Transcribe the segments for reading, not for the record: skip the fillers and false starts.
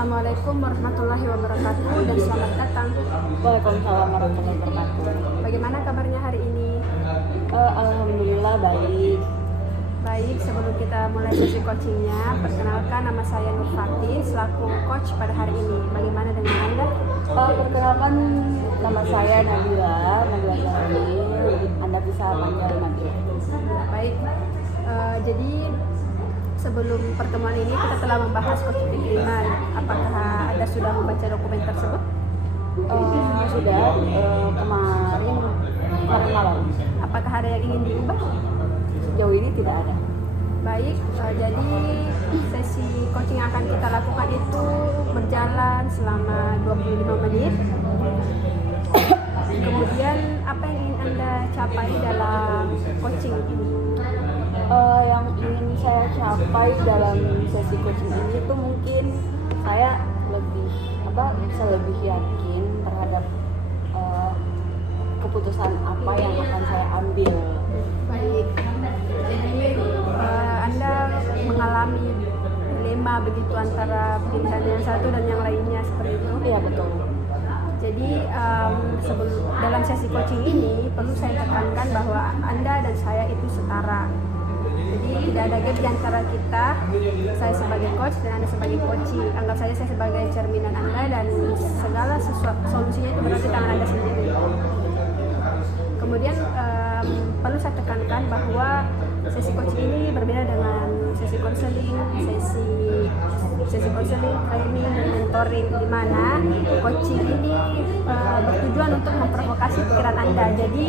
Assalamualaikum warahmatullahi wabarakatuh dan selamat datang. Waalaikumsalam warahmatullahi wabarakatuh. Bagaimana kabarnya hari ini? Alhamdulillah baik. Baik, sebelum kita mulai sesi coachingnya, perkenalkan nama saya Nur Fatin selaku coach pada hari ini. Bagaimana dengan Anda? Perkenalkan nama saya Nabila Zahri. Anda bisa panggil Nabila. Baik, jadi sebelum pertemuan ini kita telah membahas coaching kiriman. Apakah Anda sudah membaca dokumen tersebut? Sudah kemarin malam. Apakah ada yang ingin diubah? Sejauh ini tidak ada. Baik, jadi sesi coaching yang akan kita lakukan itu berjalan selama 25 menit. Kemudian apa yang ingin Anda capai dalam coaching ini? Yang ingin saya capai dalam sesi coaching ini tuh mungkin saya bisa lebih yakin terhadap keputusan apa yang akan saya ambil. Baik, jadi Anda mengalami dilema begitu antara pilihan yang satu dan yang lainnya seperti itu? Iya betul. Jadi dalam sesi coaching ini perlu saya tekankan bahwa Anda dan saya itu setara. Jadi tidak ada gap di antara kita, saya sebagai coach dan Anda sebagai coachee. Anggap saja saya sebagai cerminan Anda dan segala solusinya itu berada di tangan Anda sendiri. Kemudian perlu saya tekankan bahwa sesi coaching ini berbeda dengan sesi konseling, training dan mentoring, di mana coaching ini bertujuan untuk memprovokasi pikiran Anda. Jadi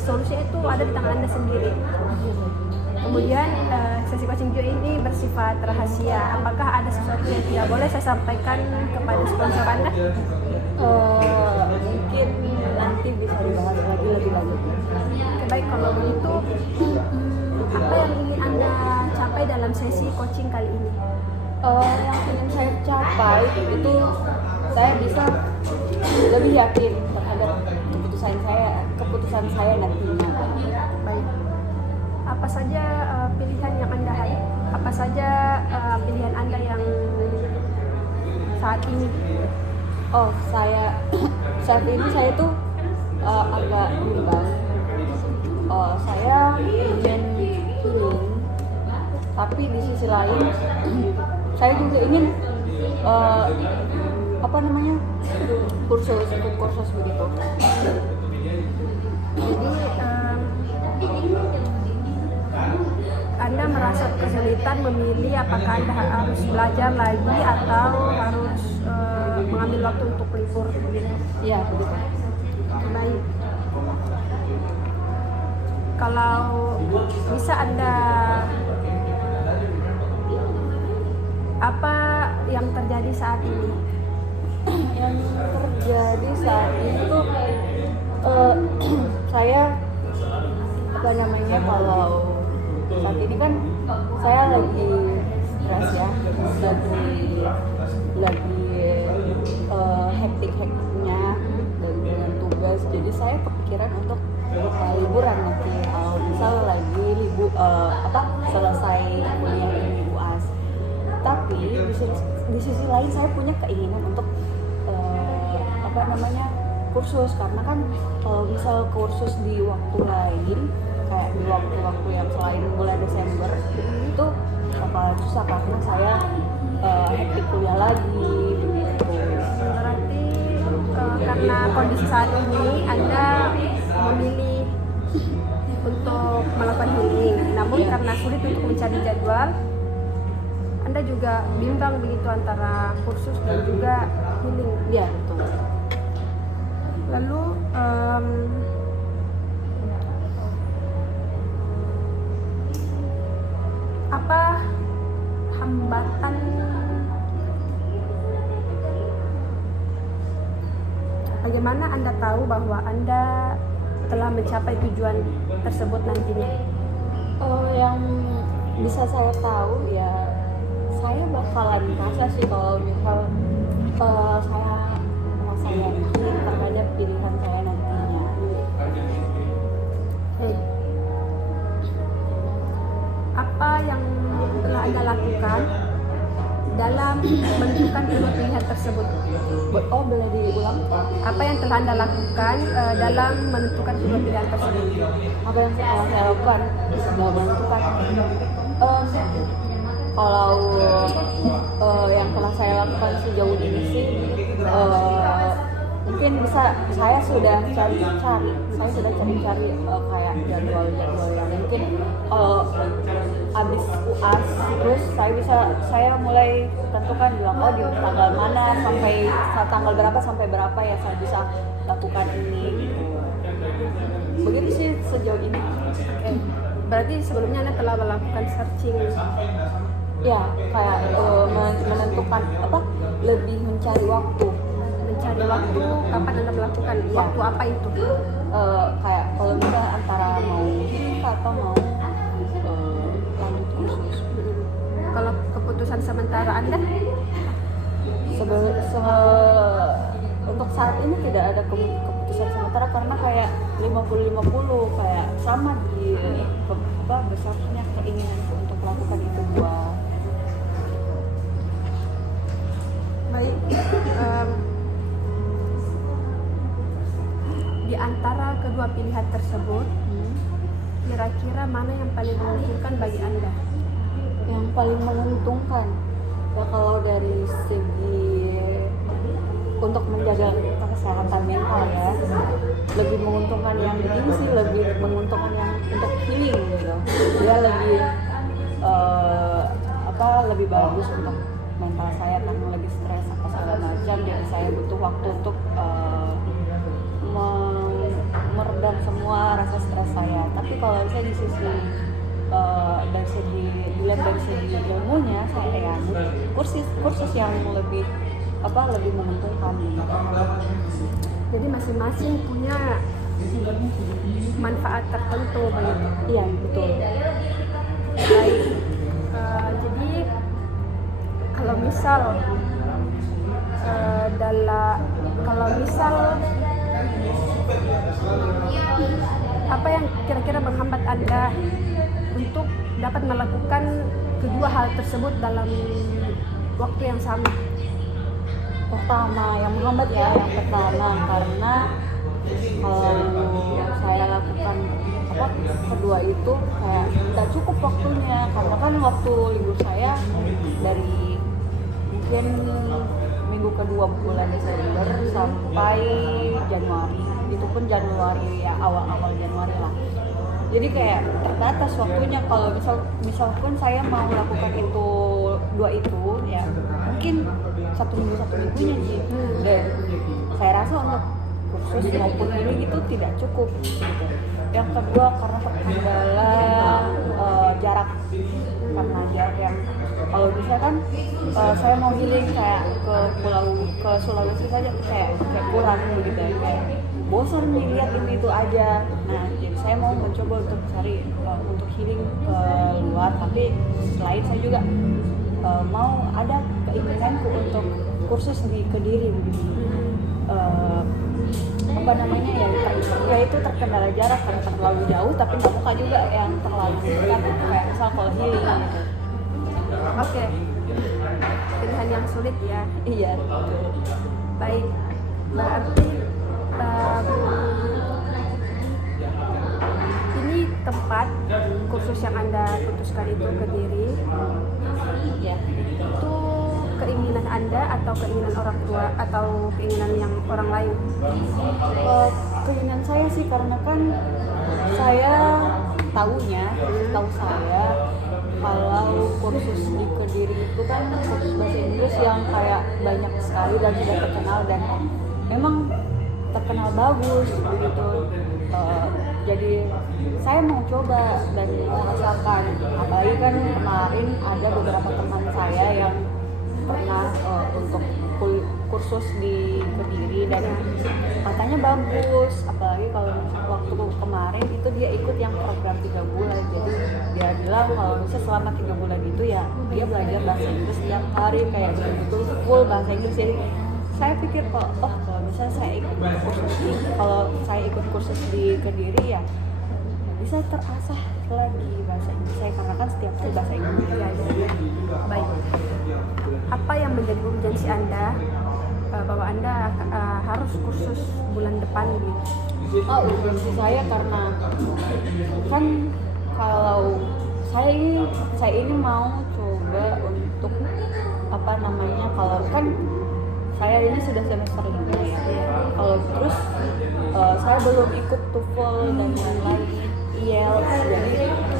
solusinya itu ada di tangan Anda sendiri. Kemudian sesi coaching juga ini bersifat rahasia. Apakah ada sesuatu yang tidak boleh saya sampaikan kepada sponsor Anda? Mungkin nanti bisa dibahas lagi lebih lanjut. Baik, kalau begitu apa yang ingin Anda capai dalam sesi coaching kali ini? Yang ingin saya capai itu saya bisa lebih yakin terhadap keputusan saya nantinya. Baik. Apa saja pilihan yang Anda hari? Apa saja pilihan Anda yang saat ini? Saat ini saya tuh agak bimbang. Saya ingin healing, tapi di sisi lain saya juga ingin kursus begitu. Jadi Anda merasa kesulitan memilih apakah Anda harus belajar lagi atau harus mengambil waktu untuk libur begitu? Iya begitu. Baik. Kalau bisa Anda, apa yang terjadi saat ini? Yang terjadi saat ini tuh saya kalau saat ini kan saya lagi stres ya, lagi hektiknya dengan tugas, jadi saya kepikiran untuk liburan nanti misal lagi selesai kuliah ini UAS. Tapi di sisi lain saya punya keinginan untuk kursus, karena kan kalau misal kursus di waktu lain kayak di waktu yang selain bulan Desember itu bakalan susah karena saya hektik kuliah lagi begitu. Berarti karena kondisi saat ini Anda memilih untuk melakukan healing, namun karena sulit untuk mencari jadwal, Anda juga bimbang begitu antara kursus dan juga healing. Iya betul. Lalu apa hambatan bagaimana Anda tahu bahwa Anda telah mencapai tujuan tersebut nantinya? Yang bisa saya tahu ya, saya bakalan merasa sih kalau misal saya merasa yakin terhadap pilihan saya nantinya. Apa yang telah Anda lakukan dalam menentukan kedua pilihan tersebut. Oh, boleh diulang? Apa yang telah Anda lakukan dalam menentukan kedua pilihan tersebut? Apa yang telah saya lakukan dalam menentukan? Kalau yang telah saya lakukan sejauh ini sih, mungkin bisa saya sudah cari-cari kayak jadwal yang mungkin abis UAS terus saya mulai tentukan bilang di tanggal mana sampai tanggal berapa sampai berapa ya saya bisa lakukan ini. Begitu sih sejauh ini. Berarti sebelumnya Anda telah melakukan searching. Ya, kayak menentukan lebih mencari waktu Kapan Anda melakukan waktu apa itu? Kayak kalau misalnya antara mau healing atau mau lanjut kursus. Kalau keputusan sementara Anda? Untuk saat ini tidak ada keputusan sementara karena kayak 50-50 kayak sama di besarnya keinginanku untuk melakukan itu dua. Baik. Di antara kedua pilihan tersebut, kira-kira mana yang paling menguntungkan bagi Anda? Yang paling menguntungkan ya kalau dari segi untuk menjaga kesehatan mental ya, lebih menguntungkan yang ini sih, lebih menguntungkan yang untuk healing gitu. Dia lebih lebih bagus untuk mental saya karena lagi stres apa segala macam, jadi saya butuh waktu untuk meredam semua rasa stres saya. Tapi kalau saya di sisi dilihat dari segi ilmunya, saya ya kursus yang lebih menguntungkan. Jadi masing-masing punya manfaat tertentu begitu. Iya, betul. Baik. Jadi kalau misal apa yang kira-kira menghambat Anda untuk dapat melakukan kedua hal tersebut dalam waktu yang sama? Yang menghambat yang pertama karena kalau saya lakukan kedua itu kayak tidak cukup waktunya, karena kan waktu libur saya dari mungkin minggu kedua bulan Desember sampai Januari, itu pun Januari ya awal Januari lah. Jadi kayak terbatas waktunya. Kalau misal pun saya mau melakukan dua itu ya mungkin satu minggunya sih. Dan saya rasa untuk kursus maupun ini itu tidak cukup gitu. Yang kedua karena terkendala jarak, karena jarak yang kalau misalnya kan saya mau healing kayak ke Sulawesi saja kayak kurang begitu ya, kayak bosan melihat itu aja. Nah jadi saya mau mencoba untuk cari untuk healing ke luar, tapi selain saya juga mau ada keinginanku untuk kursus di Kediri begitu. Itu terkendala jarak karena terlalu jauh, tapi nggak buka juga yang terlalu dekat kayak misal kalau healing gitu. Oke. Pilihan yang sulit ya. Iya. Baik. Berarti ini tempat kursus yang Anda putuskan itu Kediri. Ya. Itu keinginan Anda atau keinginan orang tua atau keinginan yang orang lain? Keinginan saya sih, karena kan saya tahu saya kalau kursus di Kediri itu kan kursus bahasa Inggris yang kayak banyak sekali dan sudah terkenal dan memang terkenal bagus begitu. Jadi saya mau coba dan merasakan, apalagi kan kemarin ada beberapa teman saya yang pernah untuk kursus di Kediri dan katanya bagus, apalagi kalau waktu kemarin itu dia ikut yang program 3 bulan. Jadi dia bilang kalau misalnya selama 3 bulan itu ya dia belajar bahasa Inggris tiap hari kayak betul full bahasa Inggris. Jadi saya pikir kalau misalnya saya ikut kursus di Kediri ya bisa terasah lagi bahasa Inggris saya, karena kan setiap hari bahasa Inggris. Baik. harus kursus bulan depan gitu? Oh, urgensi saya karena kan kalau saya ini mau coba untuk apa namanya, kalau kan saya ini sudah semester 5 ya. Kalau terus saya belum ikut TOEFL dan lain-lain, IELTS,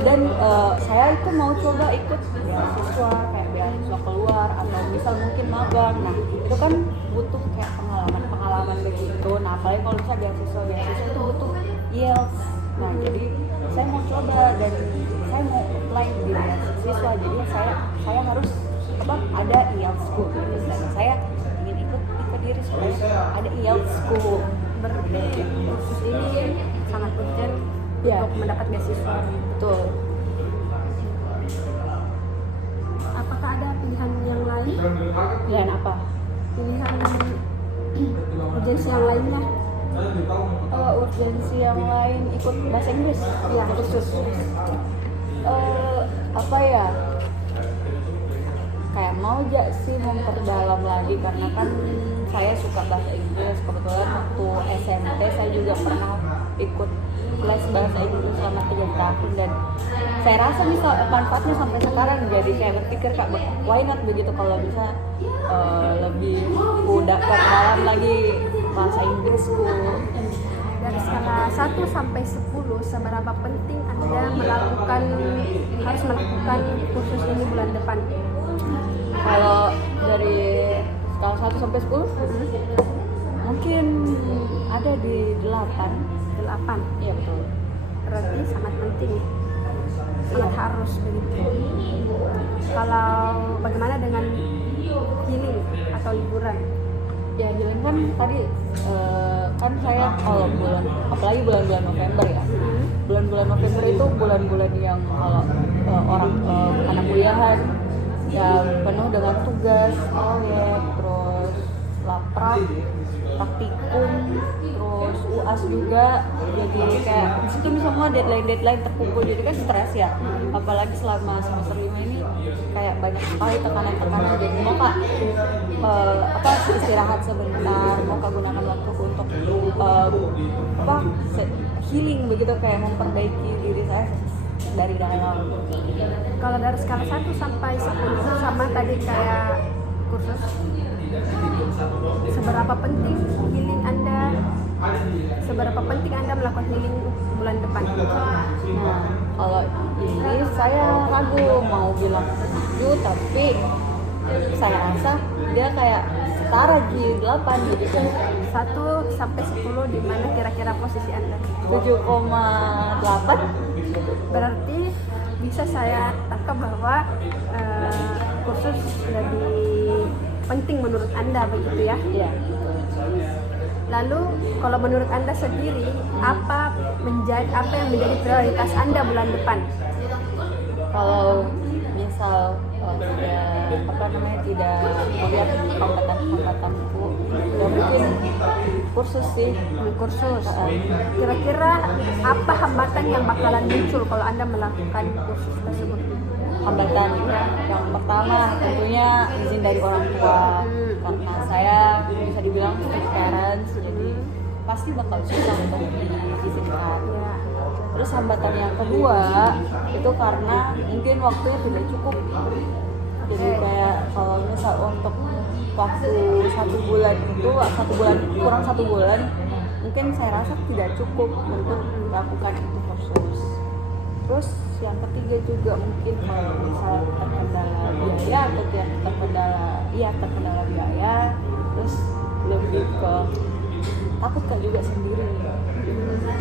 dan saya itu mau coba ikut beasiswa kayak beasiswa keluar atau misal mungkin magang. Nah itu kan butuh kayak pengalaman begitu. Nah apalagi kalau misalnya beasiswa itu butuh IELTS. Nah jadi saya mau coba dan saya mau apply di beasiswa, jadi saya harus ada IELTS school gitu. Dan saya ingin ikut diri supaya ada IELTS school. Berarti kursus ini sangat urgent untuk mendapat beasiswa. Betul. Apakah ada pilihan yang lain? Pilihan apa? Pilihan urgensi yang lainnya? Urgensi yang lain ikut bahasa Inggris. Ya, kursus. Apa ya? Kayak mau aja sih memperdalam lagi karena kan saya suka bahasa Inggris. Kebetulan waktu SMP saya juga pernah ikut les bahasa Inggris selama 3 tahun dan saya rasa bisa manfaatnya sampai sekarang. Jadi saya berpikir Kak, why not begitu kalau bisa lebih udah perdalam lagi bahasa Inggrisku. Dari skala 1 sampai 10, seberapa penting Anda harus melakukan kursus ini bulan depan? Kalau dari skala 1 sampai 10, mungkin ada di 8. 8. Iya betul. Berarti sangat penting. Sangat harus begitu. Kalau bagaimana dengan healing atau liburan? Ya healing kan tadi kan saya kalau apalagi bulan-bulan November ya. Bulan-bulan November itu bulan-bulan yang kalau orang anak kuliahan yang penuh dengan tugas, proyek, terus laprak, praktikum, terus UAS juga. Jadi kayak disitu semua deadline terkumpul, jadi kan stres ya. Apalagi selama semester 5 ini kayak banyak sekali tekanan. Jadi mau Kak istirahat sebentar, mau Kak gunakan waktu untuk healing begitu, kayak memperbaiki diri saya dari dalam. Kalau dari skala 1 sampai 10 sama tadi kayak kursus, seberapa penting healing Anda? Seberapa penting Anda melakukan healing bulan depan? Nah, kalau ini saya ragu mau bilang 7, tapi saya rasa dia kayak setara di 8 gitu. 1 sampai 10 di mana kira-kira posisi Anda? 7,8. Berarti bisa saya tangkap bahwa kursus lebih penting menurut Anda begitu ya? Iya. Lalu kalau menurut Anda sendiri apa yang menjadi prioritas Anda bulan depan? Kalau misal tidak melihat hambatanku, ya mungkin kursus sih. Kursus. Kira-kira apa hambatan yang bakalan muncul kalau Anda melakukan kursus tersebut? Hambatan yang pertama tentunya izin dari orang tua, karena saya bisa dibilang strict parents, jadi pasti bakal susah untuk diizinkan. Terus hambatan yang kedua itu karena mungkin waktunya tidak cukup. Jadi kayak kalau misal untuk waktu 1 bulan itu kurang 1 bulan, mungkin saya rasa tidak cukup untuk melakukan itu kursus. Terus yang ketiga juga mungkin kalau misal terkendala biaya atau terkendala biaya, terus lebih ke takut kan juga sendiri,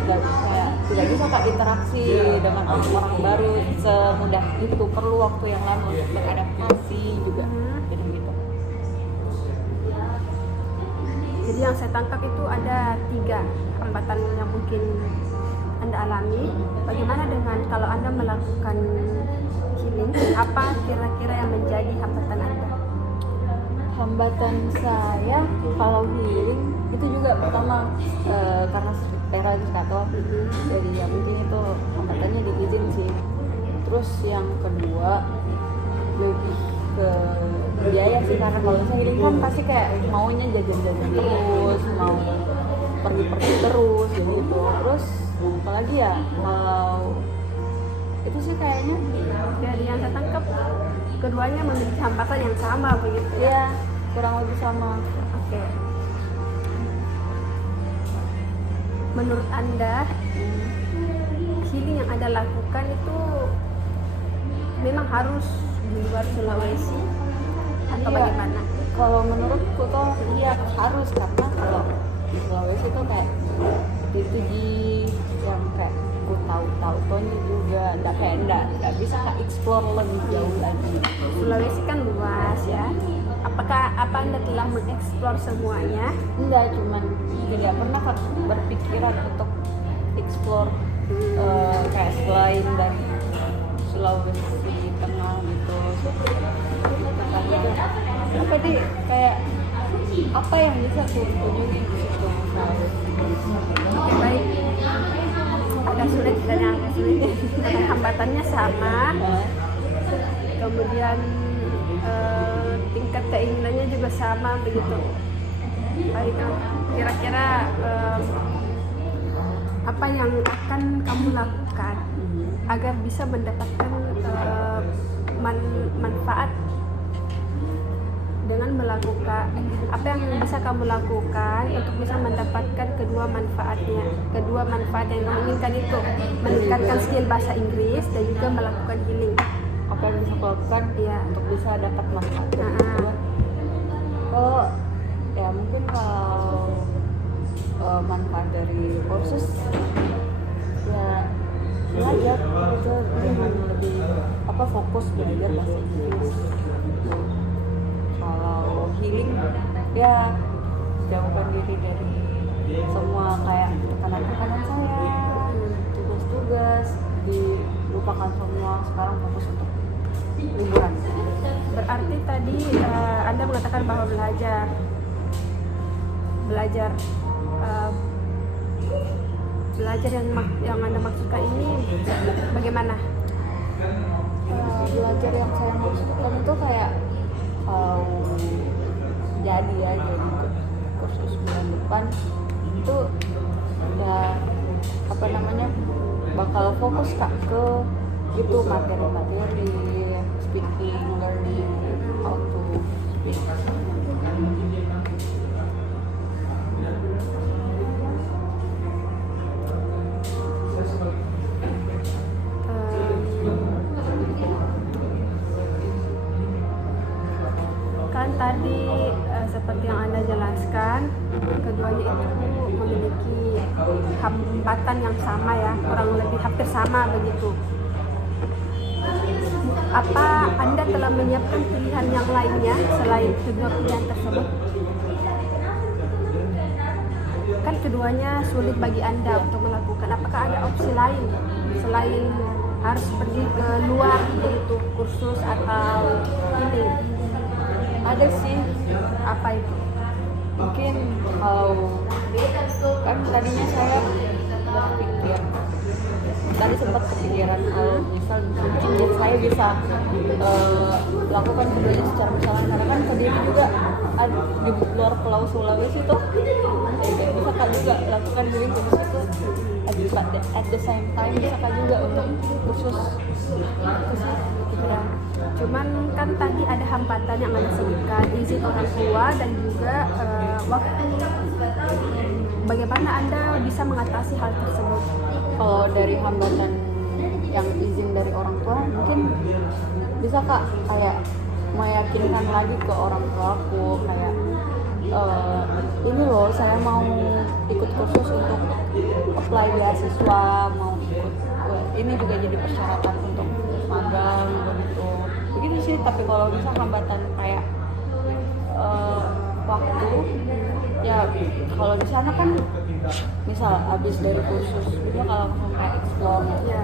kayak tidak bisa Kak interaksi dengan orang-orang baru semudah itu, perlu waktu yang lama untuk beradaptasi juga, jadi gitu. Jadi yang saya tangkap itu ada 3 hambatan yang mungkin Anda alami. Bagaimana dengan kalau Anda melakukan healing, apa kira-kira yang menjadi hambatan Anda? Hambatan saya kalau healing itu juga pertama karena parents atau jadi ya mungkin itu hambatannya di izin sih. Terus yang kedua lebih ke biaya sih Kak. karena kalau misalnya healing kan pasti kayak maunya jajan-jajan terus, mau pergi-pergi terus gitu. Terus apalagi ya, kalau itu sih kayaknya Dari yang saya tangkap keduanya memiliki hambatan yang sama begitu ya. ya kurang lebih sama. Oke. Menurut Anda, healing yang Anda lakukan itu memang harus di luar Sulawesi atau Iya. bagaimana? Kalau menurutku tuh iya harus, karena kalau di Sulawesi tuh kayak itu yang kayak ku tahu Tony juga nggak bisa kak explore lebih jauh lagi. Sulawesi kan luas ya. Apakah Anda telah mengeksplor semuanya? Enggak, cuman tidak pernah Kak berpikiran untuk explore kayak selain dari Sulawesi Tengah gitu. Karena apa deh, kayak apa yang bisa aku kunjungi di situ. Oke, baik. Agak sulit dan yang agak sulit karena hambatannya sama. Kemudian tingkat keinginannya juga sama begitu. Baik, kira-kira apa yang akan kamu lakukan agar bisa mendapatkan manfaat dengan melakukan apa yang bisa kamu lakukan untuk bisa mendapatkan kedua manfaat yang kamu inginkan itu meningkatkan skill bahasa Inggris dan juga melakukan healing. Apa yang bisa aku lakukan Iya. untuk bisa dapat manfaat dari Nah. itu? Kalau ya mungkin kalau manfaat dari kursus ya belajar gitu, lebih fokus belajar bahasa Inggris. Kalau healing ya jauhkan diri dari semua kayak tekanan saya, tugas-tugas, dilupakan semua, sekarang fokus untuk liburan. Berarti tadi Anda mengatakan bahwa belajar yang Anda maksudkan ini bagaimana? Belajar yang saya maksudkan itu kayak jadi kursus bulan depan itu udah bakal fokus Kak ke itu materi-materi speaking, learning how to speak. Kan tadi seperti yang Anda jelaskan, keduanya itu memiliki hambatan yang sama ya, kurang lebih hampir sama begitu. Apa Anda telah menyiapkan pilihan yang lainnya selain kedua pilihan tersebut? Kan keduanya sulit bagi Anda untuk melakukan. Apakah ada opsi lain selain harus pergi ke luar, yaitu kursus atau healing? Ada sih, Apa itu? mungkin kalau kan tadinya saya berpikir, tadi sempat kepikiran kalau misal mungkin saya bisa lakukan keduanya secara bersamaan, karena kan Kediri juga ada di luar Pulau Sulawesi tuh, bisa Kak juga lakukan healing di situ. At the same time bisa Kak juga untuk kursus Ya. Cuman kan tadi ada hambatan yang Anda sebutkan, izin orang tua dan juga waktu. Bagaimana Anda bisa mengatasi hal tersebut? Kalau dari hambatan yang izin dari orang tua, mungkin bisa Kak kayak meyakinkan lagi ke orang tuaku kayak ini loh saya mau ikut kursus untuk apply beasiswa, mau ikut ini juga jadi persyaratan untuk magang begitu sih. Tapi kalau bisa hambatan kayak waktu ya, kalau di sana kan misal habis dari kursus itu kalau langsung kayak explore Ya.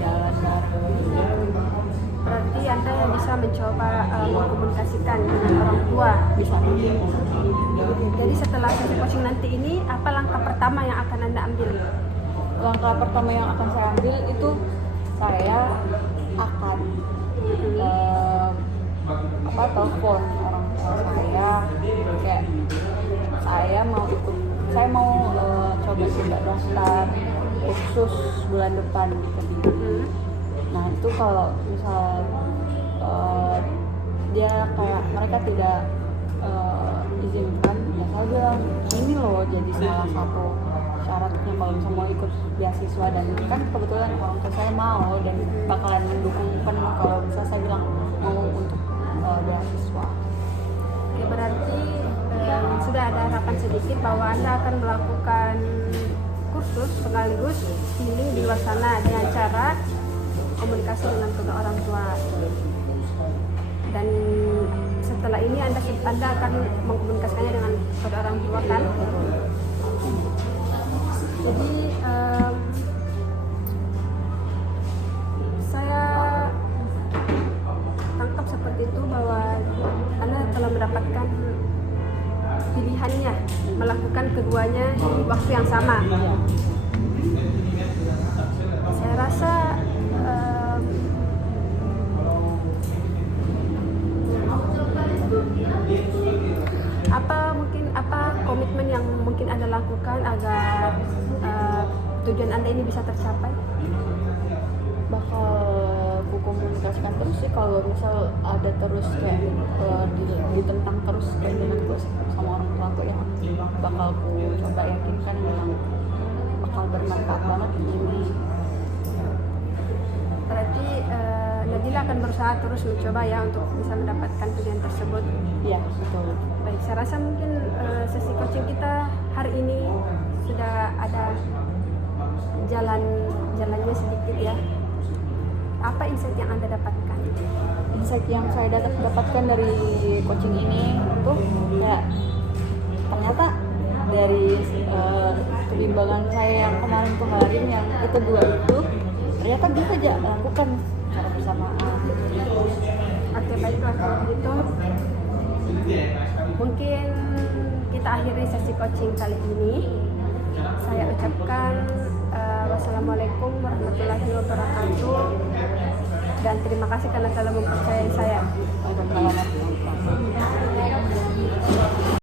jalan Berarti Anda yang bisa mencoba mengkomunikasikan dengan orang tua. bisa. Jadi setelah sesi coaching nanti ini, apa langkah pertama yang akan Anda ambil? Langkah pertama yang akan saya ambil itu saya akan telepon orang tua saya kayak saya mau coba juga daftar kursus bulan depan gitu. Nah itu kalau misal dia kayak mereka tidak izinkan, ya saya bilang ini loh jadi salah satu syaratnya kalau misalnya mau ikut beasiswa, dan kan kebetulan orang tua saya mau dan bakalan mendukung penuh kalau misalnya saya bilang mau untuk beasiswa. Ya, berarti sudah ada harapan sedikit bahwa Anda akan melakukan kursus sekaligus healing di luar sana dengan cara komunikasi dengan kedua orang tua. Dan setelah ini Anda akan mengkomunikasikannya dengan kedua orang tua kan? Jadi saya tangkap seperti itu bahwa Anda telah mendapatkan pilihannya melakukan keduanya di waktu yang sama. Saya rasa apa komitmen yang mungkin Anda lakukan agar tujuan Anda ini bisa tercapai? Bakal ku komunikasikan terus sih, kalau misal ada terus kayak ditentang terus kayak dengan sama orang tua aku, yang bakal ku coba yakinkan yang bakal bermanfaat banget ini. Berarti Nadila akan berusaha terus mencoba ya untuk bisa mendapatkan tujuan tersebut. Iya betul. Baik, saya rasa mungkin sesi coaching kita hari ini sudah ada jalannya sedikit ya. Apa insight yang Anda dapatkan? Insight yang saya dapatkan dari coaching ini tuh ya, ternyata dari kebimbangan saya yang kemarin yang itu dua itu ternyata bisa aja lakukan secara bersamaan. Oke, baiklah kalau begitu mungkin kita akhiri sesi coaching kali ini. Saya ucapkan wassalamualaikum warahmatullahi wabarakatuh, dan terima kasih karena telah mempercayai saya. Waalaikumsalam.